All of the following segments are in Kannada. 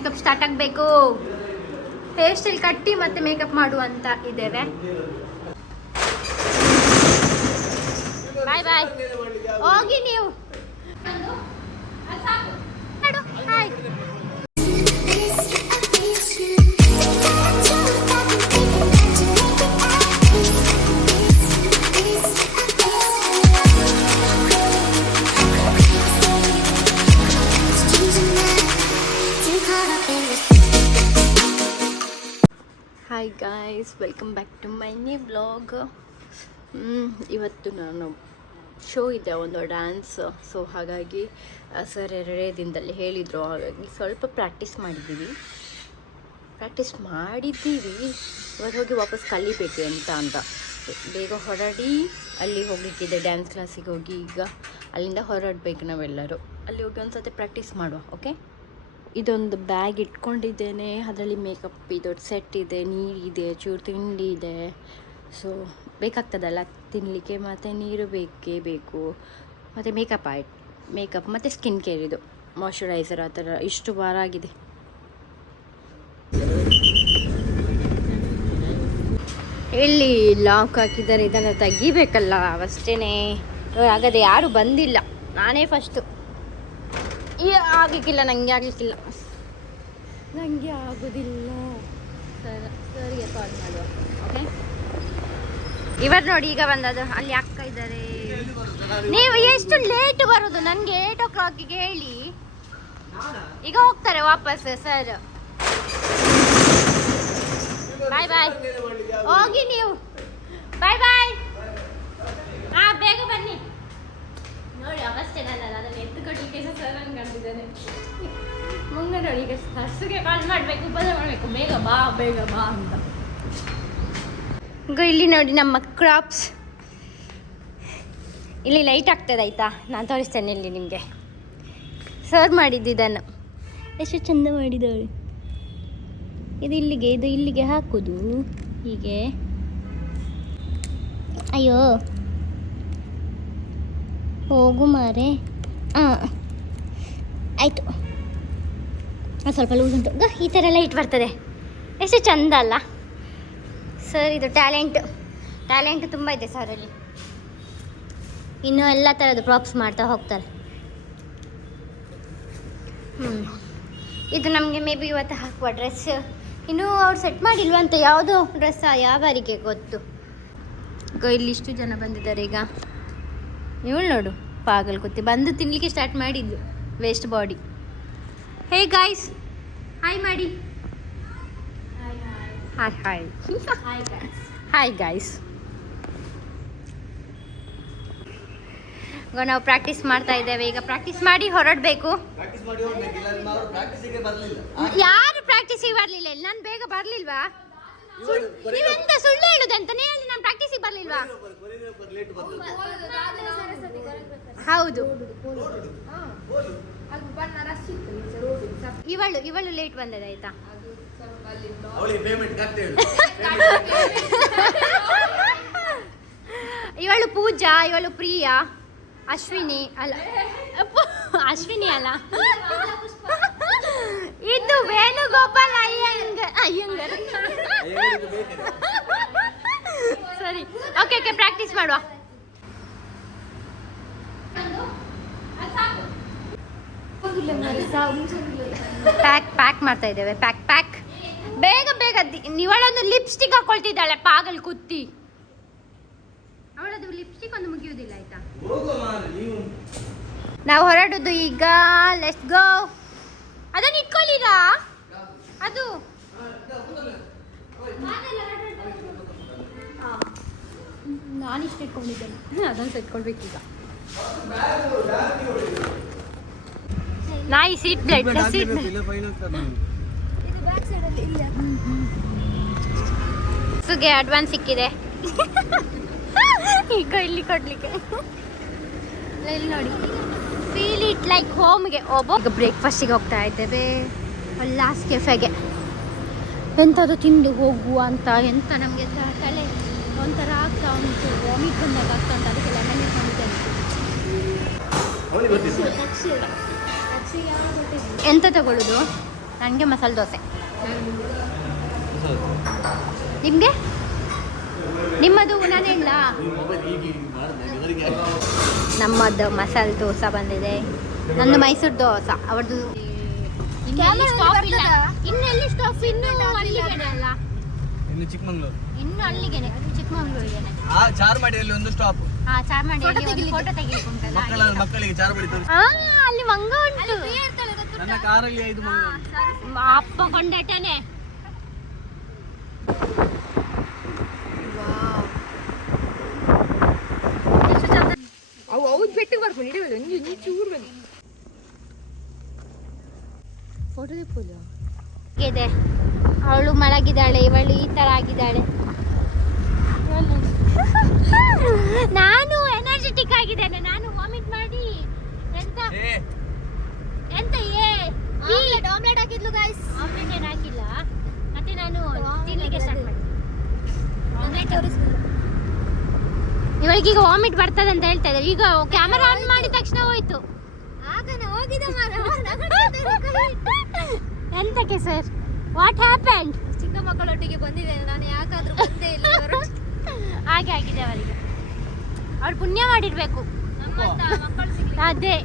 ಮೇಕಪ್ ಸ್ಟಾರ್ಟ್ ಆಗಬೇಕು. ಹೇರ್ ಸ್ಟೈಲ್ ಕಟ್ಟಿ ಮತ್ತೆ ಮೇಕಪ್ ಮಾಡುವಂತ ಇದ್ದೇವೆ. Bye bye. ಹೋಗಿ ನೀವು. Hi. Hi guys, welcome back to my new blog. ಇವತ್ತು ನಾನು ಶೋ ಇದೆ, ಒಂದು ಡ್ಯಾನ್ಸ್. ಸೊ ಹಾಗಾಗಿ ಸರ್ 2 ದಿನದಲ್ಲಿ ಹೇಳಿದರು, ಹಾಗಾಗಿ ಸ್ವಲ್ಪ ಪ್ರಾಕ್ಟೀಸ್ ಮಾಡಿದ್ದೀವಿ. ಇವತ್ತು ಹೋಗಿ ವಾಪಸ್ ಕಲಿಬೇಕು ಅಂತ ಬೇಗ ಹೊರಡಿ ಅಲ್ಲಿ ಹೋಗ್ಲಿಕ್ಕಿದೆ, ಡ್ಯಾನ್ಸ್ ಕ್ಲಾಸಿಗೆ ಹೋಗಿ ಈಗ ಅಲ್ಲಿಂದ ಹೊರಡಬೇಕು ನಾವೆಲ್ಲರೂ. ಅಲ್ಲಿ ಹೋಗಿ ಒಂದು ಸತಿ ಪ್ರಾಕ್ಟೀಸ್ ಮಾಡುವ. ಓಕೆ, ಇದೊಂದು ಬ್ಯಾಗ್ ಇಟ್ಕೊಂಡಿದ್ದೇನೆ, ಅದರಲ್ಲಿ ಮೇಕಪ್ ಇದೊಂದು ಸೆಟ್ ಇದೆ, ನೀರಿದೆ, ಚೂರು ತಿಂಡಿ ಇದೆ. ಸೊ ಬೇಕಾಗ್ತದಲ್ಲ ತಿನ್ನಲಿಕ್ಕೆ, ಮತ್ತು ನೀರು ಬೇಕೇ ಬೇಕು, ಮತ್ತು ಮೇಕಪ್ ಮತ್ತು ಸ್ಕಿನ್ ಕೇರ್, ಇದು ಮಾಯ್ಶ್ಚರೈಸರ್, ಆ ಥರ ಇಷ್ಟು ವಾರ ಆಗಿದೆ. ಇಲ್ಲಿ ಲಾಕ್ ಹಾಕಿದ್ದಾರೆ, ಇದನ್ನು ತೆಗಿಬೇಕಲ್ಲ ಅಷ್ಟೇ. ಹಾಗಾದರೆ ಯಾರೂ ಬಂದಿಲ್ಲ, ನಾನೇ ಫಸ್ಟು. ಆಗಲಿಕ್ಕಿಲ್ಲ, ನನಗೆ ಆಗಲಿಕ್ಕಿಲ್ಲ, ನನಗೆ ಆಗೋದಿಲ್ಲ. ಸರಿಗೆ ಕಾಲ್ ಮಾಡುವ. ಓಕೆ, ಇವರು ನೋಡಿ ಈಗ ಬಂದದ್ದು, ಅಲ್ಲಿ ಅಕ್ಕ ಇದ್ದಾರೆ. ನೀವು ಎಷ್ಟು ಲೇಟ್ ಬರೋದು? ನನಗೆ 8 o'clock ಹೇಳಿ, ಈಗ ಹೋಗ್ತಾರೆ ವಾಪಸ್ ಸರ್. ಬಾಯ್ ಬಾಯ್. ಹೋಗಿ ನೀವು. ಬಾಯ್ ಬಾಯ್. ಹಾಂ, ಬೇಗ ಬನ್ನಿ. ನೋಡಿ ಅವಸ್ಥೆ ನನ್ನದು, ಅದನ್ನು ಎತ್ತುಕೊಡ್ಲಿಕ್ಕೆ ಸರ್ ನಾನು ಕಂಡಿದ್ದೇನೆ. ಮುಂದೆ ನೋಡಿ, ಈಗ ಹಸುಗೆ ಕಾಲ್ ಮಾಡಬೇಕು, ಉಪದ್ರ ಮಾಡಬೇಕು, ಬೇಗ ಬಾ ಅಂತ. ಈಗ ಇಲ್ಲಿ ನೋಡಿ ನಮ್ಮ ಕ್ರಾಪ್ಸ್, ಇಲ್ಲಿ ಲೈಟ್ ಆಗ್ತದೆ ಆಯಿತಾ, ನಾನು ತೋರಿಸ್ತೇನೆ ಇಲ್ಲಿ ನಿಮಗೆ. ಸರ್ ಮಾಡಿದ್ದು ಇದನ್ನು ಎಷ್ಟು ಚೆಂದ ಮಾಡಿದ್ದಾಳೆ. ಇದು ಇಲ್ಲಿಗೆ ಹಾಕೋದು ಹೀಗೆ. ಅಯ್ಯೋ ಹೋಗು ಮಾರೆ. ಆಯಿತು, ಸ್ವಲ್ಪ ಲೂಸ್ ಉಂಟು. ಈ ಥರ ಲೈಟ್ ಬರ್ತದೆ, ಎಷ್ಟು ಚೆಂದ ಅಲ್ಲ ಸರ್. ಇದು ಟ್ಯಾಲೆಂಟ್ ತುಂಬ ಇದೆ ಸರಲ್ಲಿ. ಇನ್ನೂ ಎಲ್ಲ ಥರದ್ದು ಪ್ರಾಪ್ಸ್ ಮಾಡ್ತಾ ಹೋಗ್ತಾರೆ. ಇದು ನಮಗೆ ಮೇ ಬಿ ಇವತ್ತು ಹಾಕುವ ಡ್ರೆಸ್. ಇನ್ನೂ ಅವ್ರು ಸೆಟ್ ಮಾಡಿಲ್ವಂತ, ಯಾವುದೋ ಡ್ರೆಸ್, ಯಾವರಿಗೆ ಗೊತ್ತು. ಈಗ ಇಲ್ಲಿ ಇಷ್ಟು ಜನ ಬಂದಿದ್ದಾರೆ. ಈಗ ಇವಳು ನೋಡು, ಪಾಗಲ್ ಕೂತಿ ಬಂದು ತಿನ್ನಲಿಕ್ಕೆ ಸ್ಟಾರ್ಟ್ ಮಾಡಿದ್ದು, waste body. Hey guys, hi ಮಾಡಿ. Hi guys. ಈಗ ನಾವು ಪ್ರಾಕ್ಟೀಸ್ ಮಾಡ್ತಾ ಇದ್ದೇವೆ. ಈಗ ಪ್ರಾಕ್ಟೀಸ್ ಮಾಡಿ ಹೊರಡಬೇಕು. ಯಾರು ಪ್ರಾಕ್ಟೀಸಿಗೆ ಬರಲಿಲ್ಲ? ಇಲ್ಲಿ ನಾನು ಬೇಗ ಬರಲಿಲ್ವಾ? ನೀವೆಂತ ಸುಳ್ಳು ಹೇಳುದಂತಾನೆ ಹೇಳಿ, ನಾನು ಪ್ರಾಕ್ಟೀಸಿಗೆ ಬರಲಿಲ್ವಾ? ಹೌದು, ಇವಳು ಲೇಟ್ ಬಂದದ ಆಯ್ತಾ. ಇವಳು ಪೂಜಾ, ಇವಳು ಪ್ರಿಯಾ, ಅಶ್ವಿನಿ ಅಲ್ಲ, ಇದು ವೇಣುಗೋಪಾಲ್ ಅಯ್ಯಂಗರ್. ಸರಿ, ಓಕೆ, ಪ್ರಾಕ್ಟೀಸ್ ಮಾಡುವ. ಪ್ಯಾಕ್ ಮಾಡ್ತಾ ಇದ್ದೇವೆ. ಪ್ಯಾಕ್ ಬೇಗ. ಇವಳೊಂದು ಲಿಪ್ಸ್ಟಿಕ್ ಹಾಕೊಳ್ತಿದ್ದಾಳೆ, ಪಾಗಲ್ ಕುತ್ತಿ. ಅವಳದು ಲಿಪ್ಸ್ಟಿಕ್ ಒಂದು ಮುಗಿಯುವುದಿಲ್ಲ ಆಯ್ತಾ. ನಾವು ಹೊರಡುದು ಈಗ. Let's go. ಅದನ್ನು ಇಟ್ಕೊಳ್ಳಿರಾ? ಅದು ನಾನಿಷ್ಟು ಇಟ್ಕೊಂಡಿದ್ದೇನೆ, ಅದನ್ನು ಇಟ್ಕೊಳ್ಬೇಕೀಗ. ನಾಯಿ ಸೀಟ್ ಬೆಲ್ಟ್ ಸುಗೆ ಅಡ್ವಾನ್ಸ್ ಸಿಕ್ಕಿದೆ. ಈಗ ಇಲ್ಲಿ ಕೊಡ್ಲಿಕ್ಕೆ ಇಲ್ಲಿ ನೋಡಿ, ಫೀಲ್ ಇಟ್ ಲೈಕ್ ಹೋಮ್ಗೆ. ಈಗ ಬ್ರೇಕ್ಫಾಸ್ಟಿಗೆ ಹೋಗ್ತಾ ಇದ್ದೇವೆ, ಲಾಸ್ಟ್ ಕೆಫೆಗೆ. ಎಂಥದ್ದು ತಿಂದು ಹೋಗುವ ಅಂತ, ಎಂತ ನಮಗೆ ತಲೆ ಒಂಥರ ಆಗ್ತಾ ಉಂಟು, ವಾಮಿಟ್ ಬಂದಾಗ ಆಗ್ತಾ ಉಂಟು. ಅದಕ್ಕೆ ಲೆಮನ್ ಇಟ್ಕೊಂಡಿದ್ದೇನೆ. ಎಂತ ತಗೊಳ್ಳೋದು? ನನಗೆ ಮಸಾಲೆ ದೋಸೆ. ನಿಮಗೆ? ನಿಮ್ಮದು ನಾನಿಲ್ಲ. ನಮ್ಮದು ಮಸಾಲೆ ದೋಸೆ ಬಂದಿದೆ. ನಂದು ಮೈಸೂರು ದೋಸೆ. ಅವ್ರದ್ದು ಇನ್ನೆಲ್ಲಿ ಸ್ಟಾಪ್? ಇನ್ನು ಅಲ್ಲಿಗೆನೆ ಅಲ್ಲ, ಇನ್ನು ಚಿಕ್ಕಮಂಗ್ಳೂರು, ಇನ್ನು ಅಲ್ಲಿಗೆನೆ ಚಿಕ್ಕಮಂಗ್ಳೂರಿಗೆನೆ. ಚಾರ್ಮಾಡಿಯಲ್ಲಿ ಒಂದು ಸ್ಟಾಪ್. ಚಾರ್ಮಾಡಿಯಲ್ಲಿ ಫೋಟೋ ತೆಗಿಲಿಕ್ಕುಂಟಲ್ಲ, ಮಕ್ಕಳಿಗೆ ಚಾರ್ಮಾಡಿ ತೋರಿಸಿ. ಅಲ್ಲಿ ಮಂಗ ಉಂಟು. ನನ್ನ ಕಾರಲ್ಲಿ 5 ಮಂಗ. ಅಪ್ಪ ಕೊಂಡಟನೆ. ಹೌದು ಬೆಟ್ಟಿಗೆ ಬರ್ಕೊಂಡು ಇಡಬೇಕು. ನೀನು ಚೂರು ಬಂದು ಫೋಟೋ ತೆಪ್ಪುದು ಇದೆ. ಅವಳು ಮಲಗಿದ್ದಾಳೆ, ಇವಳು ಈ ತರ ಆಗಿದ್ದಾಳೆ. ನಾನು ಎನರ್ಜೆಟಿಕ್ ಆಗಿದ್ದೇನೆ. ನಾನು ವಾಮಿಟ್ ಮಾಡಿ ಎಂತ ಆಮ್ಲೆಟ್ ಹಾಕಿದ್ಲು ಗೈಸ್. ಆಮ್ಲೆಟ್ ಏನು ಹಾಕಿಲ್ಲ. ಮತ್ತೆ ನಾನು ತಿನ್ಲಿಕ್ಕೆ ಸ್ಟಾರ್ಟ್ ಮಾಡಿ. ಇವಳಿಗೀಗ ವಾಮಿಟ್ ಬರ್ತದೆ ಅಂತ ಹೇಳ್ತಾ ಇದ್ದಾರೆ. ಈಗ ಕ್ಯಾಮರಾ ಆನ್ ಮಾಡಿದ ತಕ್ಷಣ ಹೋಯ್ತು. ಎಂತಕ್ಕೆ ಸರ್? What happened? ಚಿಕ್ಕ ಮಕ್ಕಳೊಟ್ಟಿಗೆ ಬಂದಿದ್ದೇನೆ ನಾನು, ಯಾಕಾದ್ರೂ ಬಂದೇ ಇಲ್ಲ. ಹಾಗೆ ಆಗಿದೆ ಅವರಿಗೆ. ಅವ್ರು ಪುಣ್ಯ ಮಾಡಿರ್ಬೇಕು. ಅದೇ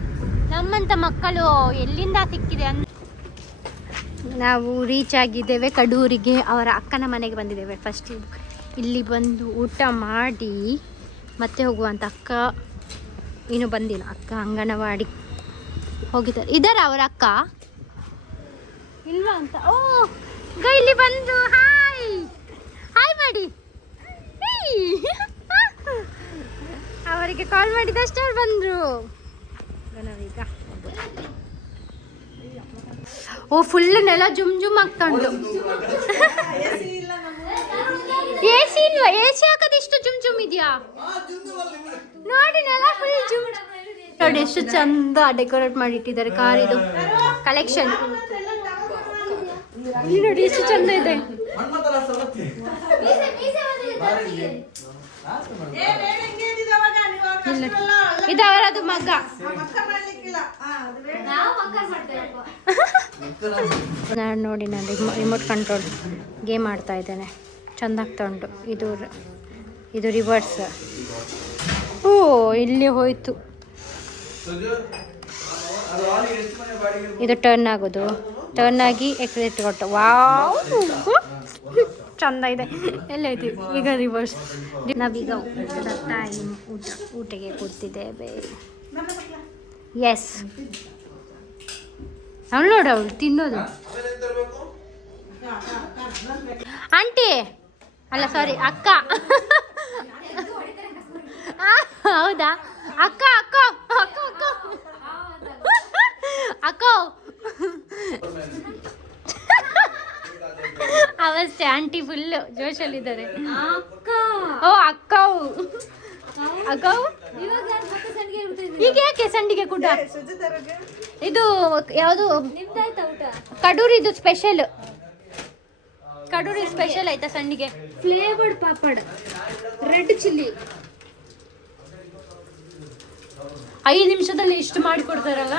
ನಮ್ಮಂತ ಮಕ್ಕಳು ಎಲ್ಲಿಂದ ಸಿಕ್ಕಿದೆ ಅಂತ. ನಾವು ರೀಚ್ ಆಗಿದ್ದೇವೆ ಕಡೂರಿಗೆ. ಅವರ ಅಕ್ಕನ ಮನೆಗೆ ಬಂದಿದ್ದೇವೆ. ಫಸ್ಟ್ ಇಲ್ಲಿ ಬಂದು ಊಟ ಮಾಡಿ ಮತ್ತೆ ಹೋಗುವಂತ. ಅಕ್ಕ ಇನ್ನೂ ಬಂದಿಲ್ಲ. ಅಕ್ಕ ಅಂಗನವಾಡಿ ಹೋಗಿದ್ದಾರೆ. ಇದ್ದಾರೆ ಅವರ ಅಕ್ಕ ಇಲ್ವಾ ಅಂತ. ಓ ಇಲ್ಲಿ ಬಂದು ಹಾಯ್ ಹಾಯ್ ಮಾಡಿ. ಅವರಿಗೆ ಕಾಲ್ ಮಾಡಿದಷ್ಟೇ ಅವ್ರು ಬಂದರು. ನಾವೀಗ ಓ ಫುಲ್ ನೆಲ ಜುಮ್ ಜುಮ್ ಆಗ್ತಾ ಉಂಟು. ಎಸಿ ಇಲ್ವಾ? ಎಸಿ ಹಾಕದಿಷ್ಟು ಜುಮ್ ಜುಮ್ ಇದೆಯಾ ನೋಡಿ. ನೆಲ ಫುಲ್ ಜುಮ್. ನೋಡಿ ಎಷ್ಟು ಚಂದ ಡೆಕೋರೇಟ್ ಮಾಡಿಟ್ಟಿದ್ದಾರೆ. ಕಾರಿದು ಕಲೆಕ್ಷನ್ ನೋಡಿ ಎಷ್ಟು ಚಂದ ಇದೆ. ಇದು ಅವರದು ಮಗ್ಗ. ನಾನು ನೋಡಿ, ನಾನು ರಿಮೋಟ್ ಕಂಟ್ರೋಲ್ ಗೇಮ್ ಆಡ್ತಾ ಇದ್ದೇನೆ. ಚೆಂದ ಆಗ್ತಾ ಉಂಟು. ಇದು ರಿವರ್ಸ್. ಓ ಇಲ್ಲಿ ಹೋಯ್ತು. ಇದು ಟರ್ನ್ ಆಗೋದು. ಟರ್ನ್ ಆಗಿ ಎಕ್ಸಿಟ್ ಕೊಟ್ಟು. ವಾವ್ ಚಂದ ಇದೆ. ಎಲ್ಲೈತಿ ಈಗ ರಿವರ್ಸ್. ನಾವೀಗ ಊಟದ ಟೈಮ್. ಊಟಕ್ಕೆ ಕೂತಿದ್ದೇವೆ. ಎಸ್ ಅವಳು ನೋಡು, ಅವಳು ತಿನ್ನೋದು. ಆಂಟಿ ಅಲ್ಲ, ಸಾರಿ ಅಕ್ಕ. ಹೌದಾ? ಅಕ್ಕ ಅಕ್ಕ ಅಕ್ಕ ಅಕ್ಕ ಅಕ್ಕ ಅವಸ್ಥೆ. Aunty full ಜೋಶಲ್ಲಿದ್ದಾರೆ. ಓ ಅಕ್ಕವು ಅಕ್ಕವು ಈಗ ಯಾಕೆ ಸಂಡಿಗೆ ಕೂಡ? ಇದು ಯಾವುದು ಕಡೂರಿದು ಸ್ಪೆಷಲ್. ಕಡೂರಿ ಸ್ಪೆಷಲ್ ಆಯ್ತಾ ಸಂಡಿಗೆ? Flavoured papad, red chilli. 5 ನಿಮಿಷದಲ್ಲಿ ಇಷ್ಟು ಮಾಡಿಕೊಡ್ತಾರಲ್ಲ.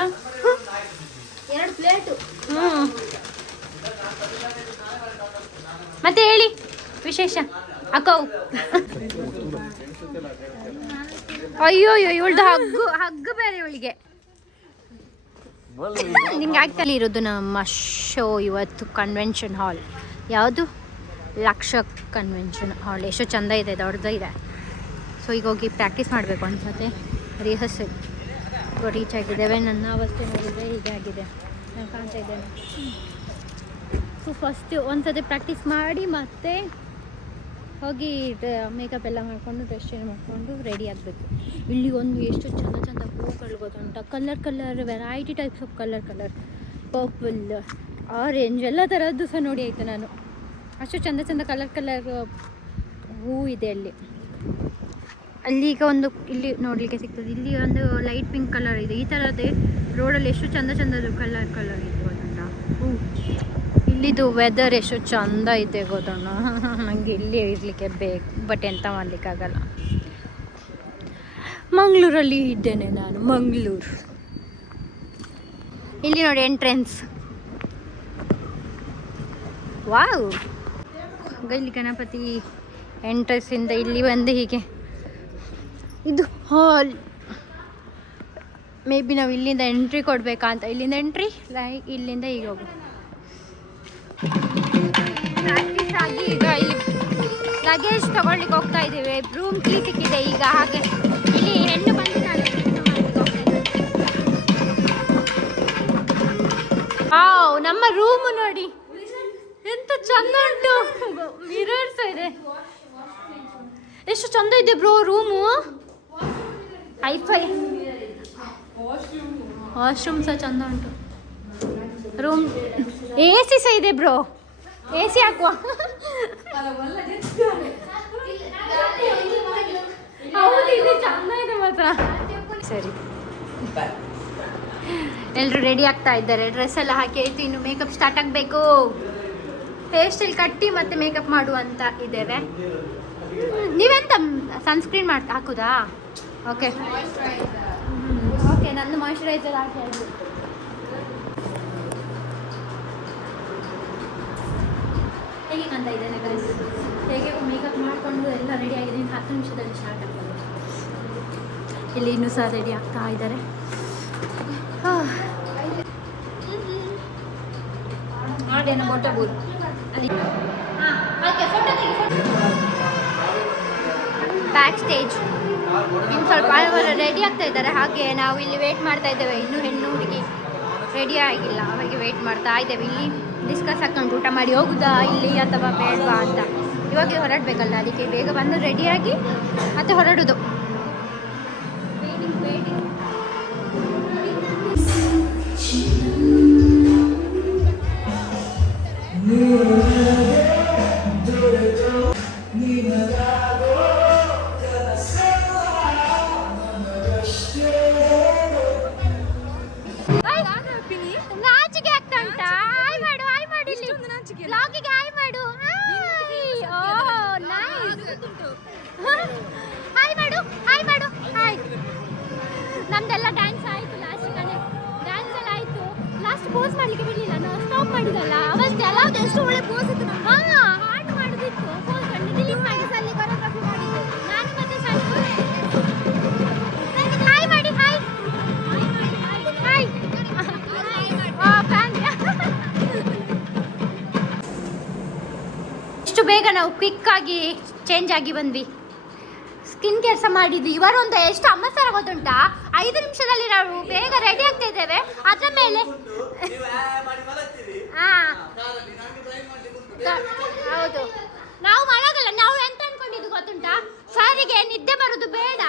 2 ಪ್ಲೇಟು. ಮತ್ತೆ ಹೇಳಿ ವಿಶೇಷ ಅಕ್ಕವು. ಅಯ್ಯೋ ಇವಳ್ದು ಹಗ್ಗು ಬೇರೆ ಇವಳಿಗೆ. ನಿಂಗೆ ಆಗ್ತಲ್ಲಿ ಇರೋದು ನಮ್ಮ ಶೋ ಇವತ್ತು ಕನ್ವೆನ್ಷನ್ ಹಾಲ್. ಯಾವುದು? Lakh convention hall. ಎಷ್ಟು ಚಂದ ಇದೆ, ದೊಡ್ಡದಿದೆ. ಸೊ ಈಗ ಹೋಗಿ ಪ್ರಾಕ್ಟೀಸ್ ಮಾಡಬೇಕು ಅನ್ಸತ್ತೆ. ರಿಹರ್ಸಲ್ ರೀಚ್ ಆಗಿದ್ದೇವೆ. ನನ್ನ ಅವಸ್ಥೆ ನೋಡಿದರೆ ಹೀಗೆ ಆಗಿದೆ. ನಾನು ಕಾಣ್ತಾ ಇದ್ದೇನೆ. ಸೊ ಫಸ್ಟ್ ಒಂದ್ಸತಿ ಪ್ರಾಕ್ಟೀಸ್ ಮಾಡಿ ಮತ್ತೆ ಹೋಗಿ ಮೇಕಪ್ ಎಲ್ಲ ಮಾಡಿಕೊಂಡು ಡ್ರೆಸ್ ಚೇಂಜ್ ಮಾಡಿಕೊಂಡು ರೆಡಿ ಆಗಬೇಕು. ಇಲ್ಲಿ ಒಂದು ಎಷ್ಟು ಚಂದ ಚಂದ ಹೂಗಳು ಗೊತ್ತುಂಟ. Colour variety types of colour purple, orange ಎಲ್ಲ ಥರದ್ದು ಸಹ ನೋಡಿ ಆಯಿತು ನಾನು. ಅಷ್ಟು ಚಂದ ಚಂದ ಕಲರ್ ಹೂ ಇದೆ ಅಲ್ಲಿ. ಈಗ ಒಂದು ಇಲ್ಲಿ ನೋಡಲಿಕ್ಕೆ ಸಿಗ್ತದೆ. ಇಲ್ಲಿ ಒಂದು ಲೈಟ್ ಪಿಂಕ್ ಕಲರ್ ಇದೆ. ಈ ಥರದ್ದೇ ರೋಡಲ್ಲಿ ಎಷ್ಟು ಚಂದ ಚಂದದ್ದು ಕಲರ್ ಇದೆ ಗೊತ್ತುಂಟ ಹೂ. ಇಲ್ಲಿದು ವೆದರ್ ಎಷ್ಟು ಚಂದ ಇದೆ ಗೊತ್ತೋಣ. ನನಗೆ ಇಲ್ಲಿ ಇರಲಿಕ್ಕೆ ಬೇಕು, ಬಟ್ ಎಂತ ಮಾಡಲಿಕ್ಕಾಗಲ್ಲ. ಮಂಗಳೂರಲ್ಲಿ ಇದ್ದೇನೆ ನಾನು, ಮಂಗಳೂರು. ಇಲ್ಲಿ ನೋಡಿ ಎಂಟ್ರೆನ್ಸ್. ವಾವ್, ಇಲ್ಲಿ ಗಣಪತಿ ಎಂಟ್ರೆನ್ಸಿಂದ ಇಲ್ಲಿ ಬಂದು ಹೀಗೆ ಇದು ಹಾಲ್. ಮೇ ಬಿ ನಾವು ಇಲ್ಲಿಂದ ಎಂಟ್ರಿ ಕೊಡಬೇಕಾ ಅಂತ. ಇಲ್ಲಿಂದ ಎಂಟ್ರಿ, ಇಲ್ಲಿಂದ ಈಗ ಹೋಗು. ಪ್ರಾಕ್ಟೀಸ್ ಆಗಿ ಈಗ ಇಲ್ಲಿ ಲಗೇಜ್ ತಗೊಳ್ಳಿಕ್ಕೆ ಹೋಗ್ತಾ ಇದ್ದೀವಿ. ರೂಮ್ ಕೀ ಸಿಕ್ಕಿದೆ ಈಗ. ಹಾಗೆ ಇಲ್ಲಿ ಹೆಣ್ಣು ಬಂದು ನಾನು ನಮ್ಮ ರೂಮು ನೋಡಿ ಎಂತ ಚಂದ ಉಂಟು. ಮಿರರ್ಸ್ ಇದೆ, ಎಷ್ಟು ಚಂದ ಇದೆ ಬ್ರೋ ರೂಮು. ಹೈಫೈ ವಾಶ್ರೂಮ್ ಸಹ ಚಂದ ಉಂಟು. ರೂಮ್ AC ಸಹ ಇದೆ ಬ್ರೋ. AC ಹಾಕುವ. ಹೌದು, ಇದು ಚಂದ ಇದೆ ಮಾತ್ರ. ಸರಿ, ಎಲ್ಲರೂ ರೆಡಿ ಆಗ್ತಾ ಇದ್ದಾರೆ. ಡ್ರೆಸ್ ಎಲ್ಲ ಹಾಕಿ ಆಯ್ತು, ಇನ್ನು ಮೇಕಪ್ ಸ್ಟಾರ್ಟ್ ಆಗಬೇಕು. ಹೇರ್ ಸ್ಟೈಲ್ ಕಟ್ಟಿ ಮತ್ತೆ ಮೇಕಪ್ ಮಾಡುವಂತ ಇದ್ದೇವೆ. ನೀವೆಂತ ಸನ್ಸ್ಕ್ರೀನ್ ಹಾಕುದಾ? ಓಕೆ ಓಕೆ, ನಂದು ಮಾಯ್ಶ್ಚರೈಸರ್ ಹಾಕಿ ಆಯ್ತು. ಹೇಗೆ ಕಾಣ್ತಾ ಇದ್ದೇನೆ ಗೈಸ್? ಹೇಗೆ ಮೇಕಪ್ ಮಾಡಿಕೊಂಡು ಎಲ್ಲ ರೆಡಿ ಆಗಿದೆ. ಇನ್ನು 10 ನಿಮಿಷದಲ್ಲಿ ಸ್ಟಾರ್ಟ್ ಆಗ್ತದೆ. ಇಲ್ಲಿ ಇನ್ನೂ ಸಹ ರೆಡಿ ಆಗ್ತಾ ಇದ್ದಾರೆ. ನೋಡೇನ ಮೊಟ್ಟೆ ಬೂರು ಬ್ಯಾಕ್ ಸ್ಟೇಜ್. ಇನ್ನು ಸ್ವಲ್ಪ ರೆಡಿ ಆಗ್ತಾ ಇದ್ದಾರೆ. ಹಾಗೆ ನಾವು ಇಲ್ಲಿ ವೇಟ್ ಮಾಡ್ತಾ ಇದ್ದೇವೆ. ಇನ್ನೂ ಹೆಣ್ಣು ಹುಡುಗಿ ರೆಡಿ ಆಗಿಲ್ಲ, ಅವಾಗೆ ವೇಟ್ ಮಾಡ್ತಾ ಇದ್ದೇವೆ. ಇಲ್ಲಿ ಡಿಸ್ಕಸ್ ಹಾಕೊಂಡು ಊಟ ಮಾಡಿ ಹೋಗುದಾ ಇಲ್ಲಿ ಅಥವಾ ಬೇಡವಾ ಅಂತ. ಇವಾಗ ಹೊರಡಬೇಕಲ್ಲ, ಅದಕ್ಕೆ ಬೇಗ ಬಂದು ರೆಡಿಯಾಗಿ ಮತ್ತೆ ಹೊರಡುದು. ನಾಚಿಕೆ ಆಗ್ತಾ ಉಂಟಾ? ಹಾಯ್ ಮಾಡು, ಹಾಯ್ ಮಾಡು, ಇಲ್ಲಿ ಬ್ಲಾಗಿಗೆ ಹಾಯ್ ಮಾಡು. ಹಾಯ್ ಮಾಡು, ಹಾಯ್ ಮಾಡು, ಹಾಯ್. ನಮ್ದೆಲ್ಲ ಡ್ಯಾನ್ಸ್ ಆಯ್ತು. ಲಾಸ್ಟ್ ಡ್ಯಾನ್ಸ್ ಎಲ್ಲ ಆಯ್ತು. ಲಾಸ್ಟ್ ಪೋಸ್ ಮಾಡ್ಲಿಕ್ಕೆ ಬಿಡಲಿಲ್ಲ, ನಾವು ಸ್ಟಾಪ್ ಮಾಡಿದಲ್ಲ ಅವಷ್ಟೇ. ಅಲ್ಲ, ಎಷ್ಟು ಒಳ್ಳೆ ಪೋಸ್ ಇತ್ತು. ಹಾರ್ಟ್ ಮಾಡೋದಿತ್ತು, ಪೋಸ್ ಮಾಡಿ ಡಿಲೀಟ್ ಮಾಡಿ ಸಲ್ಲಿ ಕೊರಿಯೋಗ್ರಫಿ ಮಾಡಿದ್ದು ನಾನು ಮತ್ತೆ ಸಾಕು. ಹಾಯ್ ಮಾಡಿ, ಹಾಯ್ ಹಾಯ್. ಎಷ್ಟು ಬೇಗ ನಾವು ಕ್ವಿಕ್ ಆಗಿ ಚೇಂಜ್ ಆಗಿ ಬಂದ್ವಿ. ಸ್ಕಿನ್ ಕೇರ್ ಸಹ ಮಾಡಿದ್ವಿ. ಇವರೊಂದು ಎಷ್ಟು ಅಮ್ಮಸರ ಗೊತ್ತುಂಟಾ? 5 ನಿಮಿಷದಲ್ಲಿ ನಾವು ಬೇಗ ರೆಡಿ ಆಗ್ತಾ ಇದ್ದೇವೆ. ಅದ್ರ ಮೇಲೆ ಹೌದು, ನಾವು ಮಲಗಲ್ಲ. ನಾವು ಎಂತ ಅನ್ಕೊಂಡಿದ್ದು ಗೊತ್ತುಂಟಾ? ಸರಿಗೆ ನಿದ್ದೆ ಬರುದು ಬೇಡ,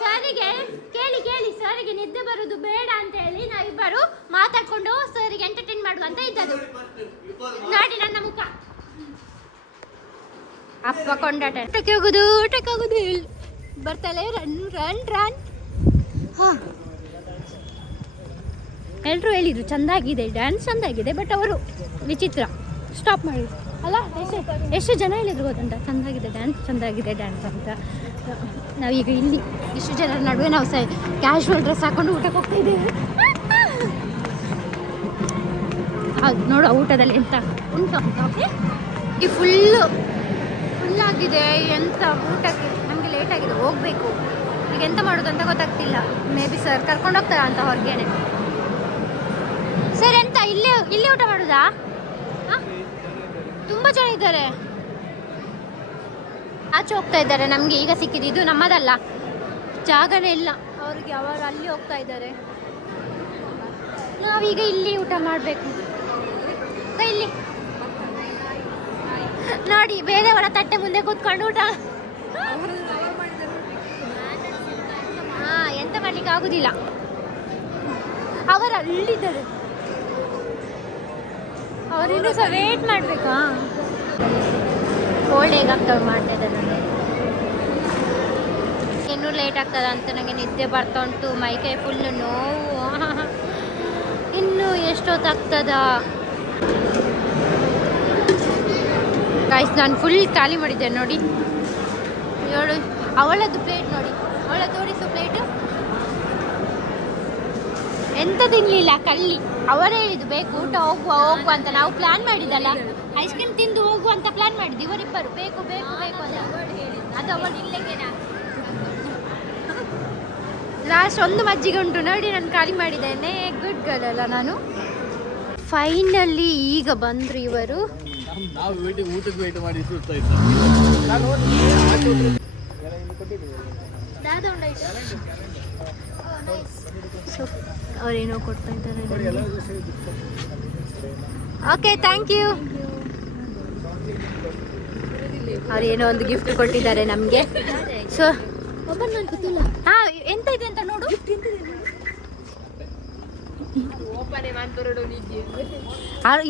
ಸರಿಗೆ ಕೇಳಿ ಸರಿಗೆ ನಿದ್ದೆ ಬರುದು ಬೇಡ ಅಂತ ಹೇಳಿ ನಾವಿಬ್ಬರು ಮಾತಾಡ್ಕೊಂಡು ಸರಿಗೆ ಎಂಟರ್ಟೈನ್ ಮಾಡುವ ಅಂತ ಇದ್ದದ್ದು. ನೋಡಿ ನನ್ನ ಮುಖ. ಅಪ್ಪ ಕೊಂಡಾಟ. ಊಟಕ್ಕೆ ಹೋಗುದು ಬರ್ತಾಳೆ. Run run run. ಎಲ್ಲರೂ ಹೇಳಿದ್ರು ಚಂದಾಗಿದೆ, ಡ್ಯಾನ್ಸ್ ಚಂದಾಗಿದೆ. ಬಟ್ ಅವರು ವಿಚಿತ್ರ ಸ್ಟಾಪ್ ಮಾಡಿದ್ರು ಅಲ್ಲ. ಎಷ್ಟು ಜನ ಹೇಳಿದ್ರು ಗೊತ್ತುಂಟ? ಚಂದಾಗಿದೆ ಡ್ಯಾನ್ಸ್ ಅಂತ. ನಾವೀಗ ಇಲ್ಲಿ ಇಷ್ಟು ಜನರ ನಡುವೆ ನಾವು ಸಹ ಕ್ಯಾಶುವಲ್ ಡ್ರೆಸ್ ಹಾಕೊಂಡು ಊಟಕ್ಕೆ ಹೋಗ್ತಾ ಇದ್ದೇವೆ. ನೋಡುವ ಊಟದಲ್ಲಿ ಎಂತ ಉಂಟು ಅಂತ. ಓಕೆ, ಈ ಫುಲ್ಲಾಗಿದೆ. ಎಂತ ಊಟಕ್ಕೆ ನಮಗೆ ಲೇಟ್ ಆಗಿದೆ, ಹೋಗಬೇಕು. ಈಗ ಎಂತ ಮಾಡೋದು ಅಂತ ಗೊತ್ತಾಗ್ತಿಲ್ಲ. ಮೇ ಬಿ ಸರ್ ಕರ್ಕೊಂಡು ಹೋಗ್ತಾರ ಅಂತ ಹೊರಗೇನೆ. ಸರ್ ಎಂತ ಇಲ್ಲೇ ಊಟ ಮಾಡೋದಾ? ತುಂಬ ಜನ ಇದ್ದಾರೆ, ಆಚೆ ಹೋಗ್ತಾ ಇದ್ದಾರೆ. ನಮಗೆ ಈಗ ಸಿಕ್ಕಿದ್ದು ಇದು ನಮ್ಮದಲ್ಲ, ಜಾಗನೇ ಇಲ್ಲ ಅವ್ರಿಗೆ. ಅವರು ಅಲ್ಲಿ ಹೋಗ್ತಾ ಇದ್ದಾರೆ. ನಾವೀಗ ಇಲ್ಲಿ ಊಟ ಮಾಡಬೇಕು. ಇಲ್ಲಿ ನೋಡಿ, ಬೇರೆಯವರ ತಟ್ಟೆ ಮುಂದೆ ಕೂತ್ಕೊಂಡು ಊಟ. ಎಂತ ಮಾಡ್ಲಿಕ್ಕೆ ಆಗುದಿಲ್ಲ. ಅವರು ಅಲ್ಲಿದ್ದಾರೆ, ಅವರಿನ್ನೂ ಸಹ ವೇಟ್ ಮಾಡಬೇಕಾ? ಕೋಲ್ಡ್ ಹೇಗಾಗ್ತವೆ ಮಾಡ್ತಾ ಇದ್ದಾರೆ. ಇನ್ನೂ ಲೇಟ್ ಆಗ್ತದ ಅಂತ ನನಗೆ ನಿದ್ದೆ ಬರ್ತಾ ಉಂಟು. ಮೈಕೈ ಫುಲ್ ನೋವು. ಇನ್ನೂ ಎಷ್ಟೊತ್ತಾಗ್ತದ ಗಾಯ್ಸ್? ನಾನು ಫುಲ್ ಖಾಲಿ ಮಾಡಿದ್ದೇನೆ ನೋಡಿ. ಅವಳದ್ದು ಪ್ಲೇಟ್ ನೋಡಿ, ಅವಳ ತೋರಿಸು ಪ್ಲೇಟು. ಎಂತ ತಿನ್ಲಿಲ್ಲ ಕಳ್ಳಿ. ಅವರೇ ಹೇಳಿದ್ದು ಬೇಕು ಊಟ ಹೋಗುವ ಅಂತ. ನಾವು ಪ್ಲಾನ್ ಮಾಡಿದಲ್ಲ ಐಸ್ ಕ್ರೀಮ್ ತಿಂದು ಹೋಗುವ ಅಂತ ಪ್ಲಾನ್ ಮಾಡಿದ್ವಿ. ಇವರಿಬ್ಬರು ಬೇಕು ಬೇಕು ಬೇಕು ಅಂತ ಅದು ಅವಳು ಇಲ್ಲಿಗೆ ಲಾಸ್ಟ್ ಒಂದು ಮಜ್ಜಿಗೆ ಉಂಟು ನೋಡಿ, ನಾನು ಖಾಲಿ ಮಾಡಿದ್ದೇನೆ. ಗುಡ್ ಗರ್ಲ್ ಅಲ್ಲ ನಾನು. ಫೈನಲಿ ಈಗ ಬಂದ್ರು ಇವರು. ನಾವು ಊಟಕ್ಕೆ ವೇಟ್ ಮಾಡಿ ಸುತ್ತಾ ಅವರೇನೋ ಕೊಡ್ತಾ ಇದ್ದಾರೆ. Okay thank you. ಅವ್ರೇನೋ ಒಂದು ಗಿಫ್ಟ್ ಕೊಟ್ಟಿದ್ದಾರೆ ನಮಗೆ. ಸೊ ಹಾ ಎಂತ ಇದೆ ಅಂತ ನೋಡು.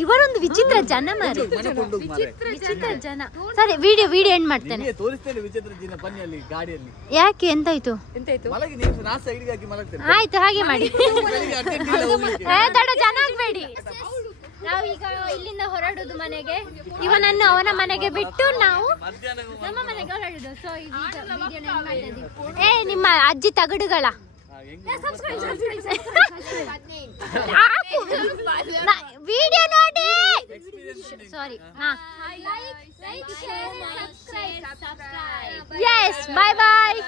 ಇವರೊಂದು ವಿಚಿತ್ರ ಜನ ಮಾರಿ, ವಿಚಿತ್ರ ಜನ. ಸರಿ ವಿಡಿಯೋ ಎಂಡ್ ಮಾಡ್ತೇನೆ. ತೋರಿಸ್ತೇನೆ ವಿಚಿತ್ರ ದಿನ ಬನ್ನಿ ಅಲ್ಲಿ ಗಾಡಿಯಲ್ಲಿ. ಯಾಕೆ ಎಂತಾಯ್ತು? ಮಲಗಿ ನೀವು ನಾ ಸೈಡ್ಗೆ ಹಾಕಿ ಮಲಗ್ತೇನೆ. ಆಯ್ತು ಹಾಗೆ ಮಾಡಿ. ದೊಡ್ಡ ಜನ ಆಗ್ಬೇಡಿ. ನಾವೀಗ ಇಲ್ಲಿಂದ ಹೊರಡುದು ಮನೆಗೆ. ಇವನನ್ನು ಅವನ ಮನೆಗೆ ಬಿಟ್ಟು ನಾವು ನಮ್ಮ ಮನೆಗೆ ಹೊರಡುದು. ಸೊ ನಿಮ್ಮ ಅಜ್ಜಿ ತಗಡುಗಳ ವಿಡಿಯೋ ನೋಡಿ. ಸಾರಿ. Yes, bye bye.